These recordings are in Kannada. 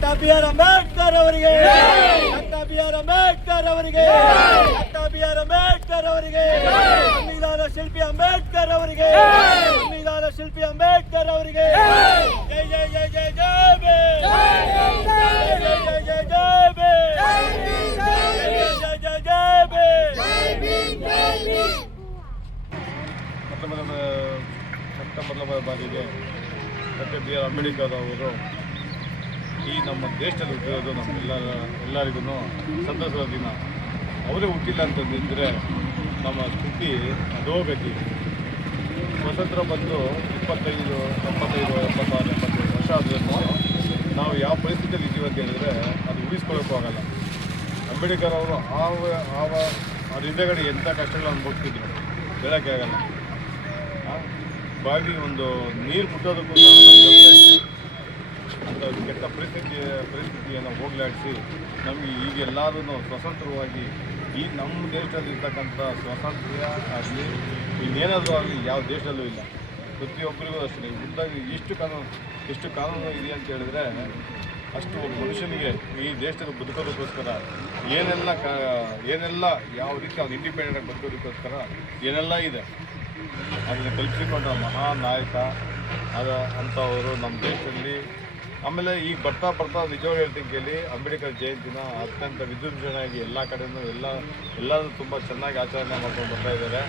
ಡಾಕ್ಟರ್ ಬಿ ಆರ್ ಅಂಬೇಡ್ಕರ್ ಅವರಿಗೆ, ಡಾಕ್ಟರ್ ಬಿ ಆರ್ ಅಂಬೇಡ್ಕರ್ ಅವರಿಗೆ, ಡಾಕ್ಟರ್ ಬಿ ಆರ್ ಅಂಬೇಡ್ಕರ್ ಅವರಿಗೆ, ಸಂವಿಧಾನ ಶಿಲ್ಪಿ ಅಂಬೇಡ್ಕರ್ ಅವರಿಗೆ, ಸಂವಿಧಾನ ಶಿಲ್ಪಿ ಅಂಬೇಡ್ಕರ್ ಅವರಿಗೆ ಜೈ ಜೈ ಜೈ ಜೈ ಜೈ ಬೇ, ಜೈ ಜೈ ಜೈ ಜೈ ಜೈ ಬೇ, ಜೈ ಜೈ ಜೈ ಜೈ ಬೇ. ಮೊದಲ ಬಾರಿಗೆ ಡಾಕ್ಟರ್ ಬಿ ಆರ್ ಅಂಬೇಡ್ಕರ್ ಅವರು ಈ ನಮ್ಮ ದೇಶದಲ್ಲಿ ಹುಟ್ಟಿರೋದು ಎಲ್ಲರಿಗೂ ಸಂತಸದ ದಿನ. ಅವರೇ ಹುಟ್ಟಿಲ್ಲ ಅಂತಂದಿದ್ದರೆ ನಮ್ಮ ಸ್ಥಿತಿ ಅಧೋಗತಿ. ಸ್ವತಂತ್ರ ಬಂದು 25, 75, 76, 77 ವರ್ಷ ಆದ್ರೂ ನಾವು ಯಾವ ಪರಿಸ್ಥಿತಿಯಲ್ಲಿ ಇದ್ದೀವಿ ಅಂತ ಹೇಳಿದ್ರೆ ಅದು ಉಳಿಸ್ಕೊಳ್ಳೋಕ್ಕೂ ಆಗಲ್ಲ. ಅಂಬೇಡ್ಕರ್ ಅವರು ಅವ್ರ ಹಿಂದೆಗಡೆ ಎಂಥ ಕಷ್ಟಗಳು ಅನುಭವಿಸ್ತಿದ್ರು ಹೇಳೋಕ್ಕೆ ಆಗಲ್ಲ. ಬಾವಿ ಒಂದು ನೀರು ಮುಟ್ಟೋದಕ್ಕೂ ಅಂತ ಕೆಟ್ಟ ಪರಿಸ್ಥಿತಿಯನ್ನು ಹೋಗಲಾಡಿಸಿ ನಮಗೆ ಈಗೆಲ್ಲರೂ ಸ್ವತಂತ್ರವಾಗಿ ಈ ನಮ್ಮ ದೇಶದಲ್ಲಿ ಇರ್ತಕ್ಕಂಥ ಸ್ವಾತಂತ್ರ್ಯ ಆಗಲಿ ಇನ್ನೇನಾದರೂ ಆಗಲಿ ಯಾವ ದೇಶದಲ್ಲೂ ಇಲ್ಲ. ಪ್ರತಿಯೊಬ್ಬರಿಗೂ ಅಷ್ಟೇ ಇದ್ದಾಗ ಎಷ್ಟು ಕಾನೂನು ಇದೆ ಅಂತ ಹೇಳಿದ್ರೆ ಅಷ್ಟು ಒಬ್ಬ ಮನುಷ್ಯನಿಗೆ ಈ ದೇಶದಲ್ಲಿ ಬದುಕೋದಕ್ಕೋಸ್ಕರ ಏನೆಲ್ಲ ಯಾವ ರೀತಿ ಅವ್ನು ಇಂಡಿಪೆಂಡೆಂಟಾಗಿ ಬದುಕೋದಕ್ಕೋಸ್ಕರ ಏನೆಲ್ಲ ಇದೆ ಅದನ್ನು ಕಲ್ಪಿಸಿಕೊಂಡ ಮಹಾನ್ ನಾಯಕ ಅಂಥವರು ನಮ್ಮ ದೇಶದಲ್ಲಿ. ಆಮೇಲೆ ಈಗ ಬರ್ತಾ ನಿಜವಾಗಿ ಹೇಳ್ತೀನಿ ಕೇಳಿ, ಅಂಬೇಡ್ಕರ್ ಜಯಂತಿನ ಅತ್ಯಂತ ವಿಜೃಂಭಣೆಯಾಗಿ ಎಲ್ಲ ಕಡೆಯೂ ಎಲ್ಲರೂ ತುಂಬ ಚೆನ್ನಾಗಿ ಆಚರಣೆ ಮಾಡ್ಕೊಂಡು ಬರ್ತಾ ಇದ್ದಾರೆ.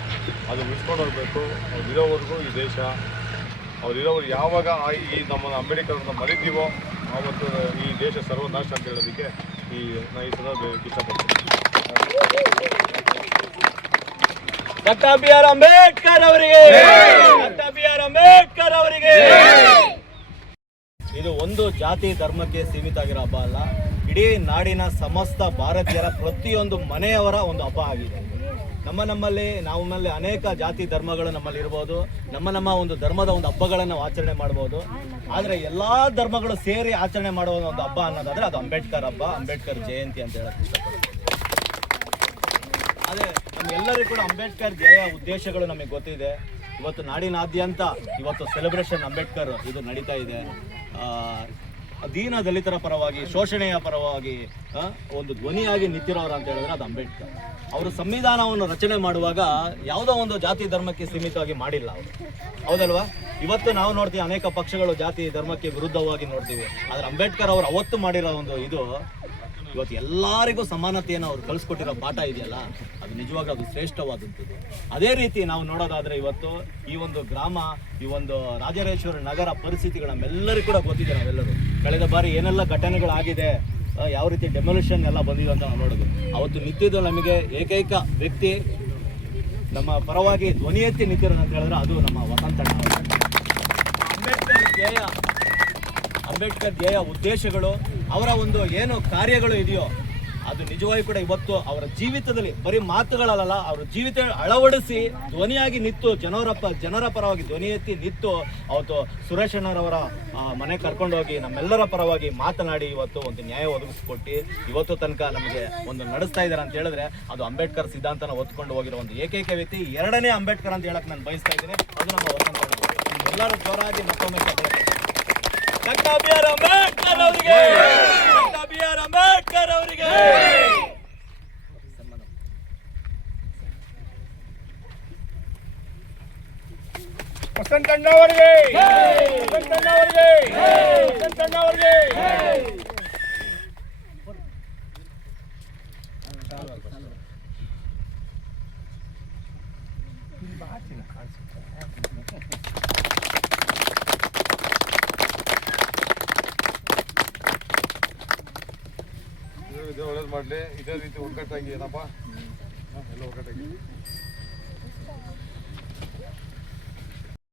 ಅದು ಉಳಿಸ್ಕೊಂಡು ಹೋಗಬೇಕು. ಅವ್ರು ಇರೋವರೆಗೂ ಈ ದೇಶ ಅವ್ರು ಯಾವಾಗ ಈ ನಮ್ಮ ಅಂಬೇಡ್ಕರ್ನ ಮರಿತೀವೋ ಆವತ್ತು ಈ ದೇಶ ಸರ್ವನಾಶ ಅಂತ ಹೇಳೋದಕ್ಕೆ ನಾನು ಈ ಸಲ ಇಷ್ಟಪಡ್ತೀನಿ. ಡಾಕ್ಟರ್ ಬಿ ಆರ್ ಅಂಬೇಡ್ಕರ್ ಅವರಿಗೆ, ಡಾಕ್ಟರ್ ಬಿ ಆರ್ ಅಂಬೇಡ್ಕರ್ ಅವರಿಗೆ. ಇದು ಒಂದು ಜಾತಿ ಧರ್ಮಕ್ಕೆ ಸೀಮಿತ ಆಗಿರೋ ಹಬ್ಬ ಅಲ್ಲ, ಇಡೀ ನಾಡಿನ ಸಮಸ್ತ ಭಾರತೀಯರ ಪ್ರತಿಯೊಂದು ಮನೆಯವರ ಒಂದು ಹಬ್ಬ ಆಗಿದೆ. ನಮ್ಮಲ್ಲಿ ಅನೇಕ ಜಾತಿ ಧರ್ಮಗಳು ನಮ್ಮಲ್ಲಿ ಇರ್ಬೋದು, ನಮ್ಮ ಒಂದು ಧರ್ಮದ ಒಂದು ಹಬ್ಬಗಳನ್ನು ನಾವು ಆಚರಣೆ ಮಾಡ್ಬೋದು. ಆದರೆ ಎಲ್ಲಾ ಧರ್ಮಗಳು ಸೇರಿ ಆಚರಣೆ ಮಾಡುವ ಒಂದು ಹಬ್ಬ ಅನ್ನೋದಾದ್ರೆ ಅದು ಅಂಬೇಡ್ಕರ್ ಹಬ್ಬ, ಅಂಬೇಡ್ಕರ್ ಜಯಂತಿ ಅಂತ ಹೇಳಕ್ ಇಷ್ಟಪಡ್ತೀನಿ. ಅದೇ ನಮ್ಗೆಲ್ಲರಿಗೂ ಕೂಡ ಅಂಬೇಡ್ಕರ್ ಜಯ ಉದ್ದೇಶಗಳು ನಮಗೆ ಗೊತ್ತಿದೆ. ಇವತ್ತು ನಾಡಿನಾದ್ಯಂತ ಇವತ್ತು ಸೆಲೆಬ್ರೇಷನ್ ಅಂಬೇಡ್ಕರ್ ಇದು ನಡೀತಾ ಇದೆ. ದೀನ ದಲಿತರ ಪರವಾಗಿ, ಶೋಷಣೆಯ ಪರವಾಗಿ ಒಂದು ಧ್ವನಿಯಾಗಿ ನಿಂತಿರೋರು ಅಂತ ಹೇಳಿದ್ರೆ ಅದು ಅಂಬೇಡ್ಕರ್. ಅವರು ಸಂವಿಧಾನವನ್ನು ರಚನೆ ಮಾಡುವಾಗ ಯಾವುದೋ ಒಂದು ಜಾತಿ ಧರ್ಮಕ್ಕೆ ಸೀಮಿತವಾಗಿ ಮಾಡಿಲ್ಲ ಅವರು, ಹೌದಲ್ವಾ? ಇವತ್ತು ನಾವು ನೋಡ್ತೀವಿ ಅನೇಕ ಪಕ್ಷಗಳು ಜಾತಿ ಧರ್ಮಕ್ಕೆ ವಿರುದ್ಧವಾಗಿ ನೋಡ್ತೀವಿ. ಆದರೆ ಅಂಬೇಡ್ಕರ್ ಅವರು ಅವತ್ತು ಮಾಡಿರೋ ಒಂದು ಇದು ಇವತ್ತು ಎಲ್ಲರಿಗೂ ಸಮಾನತೆಯನ್ನು ಅವ್ರು ಕಳಿಸ್ಕೊಟ್ಟಿರೋ ಪಾಠ ಇದೆಯಲ್ಲ, ಅದು ನಿಜವಾಗ ಅದು ಶ್ರೇಷ್ಠವಾದಂಥದ್ದು. ಅದೇ ರೀತಿ ನಾವು ನೋಡೋದಾದ್ರೆ ಇವತ್ತು ಈ ಒಂದು ಗ್ರಾಮ, ಈ ಒಂದು ರಾಜರಾಜೇಶ್ವರಿ ನಗರ ಪರಿಸ್ಥಿತಿಗಳು ನಮ್ಮೆಲ್ಲರಿಗೂ ಕೂಡ ಗೊತ್ತಿದೆ. ನಾವೆಲ್ಲರೂ ಕಳೆದ ಬಾರಿ ಏನೆಲ್ಲ ಘಟನೆಗಳಾಗಿದೆ, ಯಾವ ರೀತಿ ಡೆಮೊಲಿಷನ್ ಎಲ್ಲ ಬಂದಿದೆ ಅಂತ ನಾವು ನೋಡೋದು. ಅವತ್ತು ನಿಂತಿದ್ದು ನಮಗೆ ಏಕೈಕ ವ್ಯಕ್ತಿ ನಮ್ಮ ಪರವಾಗಿ ಧ್ವನಿ ಎತ್ತಿ ನಿಂತಿರೋದು ಅಂತ ಹೇಳಿದ್ರೆ ಅದು ನಮ್ಮ ವಸಂತಣ್ಣ. ಅಂಬೇಡ್ಕರ್ ಧ್ಯೇಯ ಉದ್ದೇಶಗಳು, ಅವರ ಒಂದು ಏನು ಕಾರ್ಯಗಳು ಇದೆಯೋ ಅದು ನಿಜವಾಗಿ ಕೂಡ ಇವತ್ತು ಅವರ ಜೀವಿತದಲ್ಲಿ ಬರೀ ಮಾತುಗಳಲ್ಲ, ಅವರ ಜೀವಿತ ಅಳವಡಿಸಿ ಧ್ವನಿಯಾಗಿ ನಿಂತು ಜನರ ಪರವಾಗಿ ಧ್ವನಿ ಎತ್ತಿ ನಿಂತು ಅವತ್ತು ಸುರೇಶಣ್ಣರವರ ಮನೆ ಕರ್ಕೊಂಡೋಗಿ ನಮ್ಮೆಲ್ಲರ ಪರವಾಗಿ ಮಾತನಾಡಿ ಇವತ್ತು ಒಂದು ನ್ಯಾಯ ಒದಗಿಸ್ಕೊಟ್ಟು ಇವತ್ತು ತನಕ ನಮಗೆ ಒಂದು ನಡೆಸ್ತಾ ಇದ್ದಾರೆ ಅಂತ ಹೇಳಿದ್ರೆ ಅದು ಅಂಬೇಡ್ಕರ್ ಸಿದ್ಧಾಂತನ ಒತ್ಕೊಂಡು ಹೋಗಿರೋ ಒಂದು ಏಕೈಕ ವ್ಯಕ್ತಿ, ಎರಡನೇ ಅಂಬೇಡ್ಕರ್ ಅಂತ ಹೇಳಕ್ ನಾನು ಬಯಸ್ತಾ ಇದ್ದೀನಿ. ಅದು ನಮ್ಮ ವಸಂತ. ಎಲ್ಲರೂ ಜೋರಾಗಿ ಮತ್ತೊಮ್ಮೆ ಡಾಕ್ಟರ್ ಬಿ ಆರ್ ಅಂಬೇಡ್ಕರ್ ಅವರಿಗೆ, ಡಾಕ್ಟರ್ ಬಿ ಆರ್ ಅಂಬೇಡ್ಕರ್ ಅವರಿಗೆ. ವಸಂತಣ್ಣ ಅವರಿಗೆ, ವಸಂತಣ್ಣ ಅವರಿಗೆ, ವಸಂತಣ್ಣ ಅವರಿಗೆ. ಒಳ್ಳೇದು ಮಾಡಲಿ. ಇದೇ ರೀತಿ ಒಗ್ಗಟ್ಟಾಗಿ ಏನಪ್ಪ ಎಲ್ಲ ಒಗ್ಗಟ್ಟಾಗಿ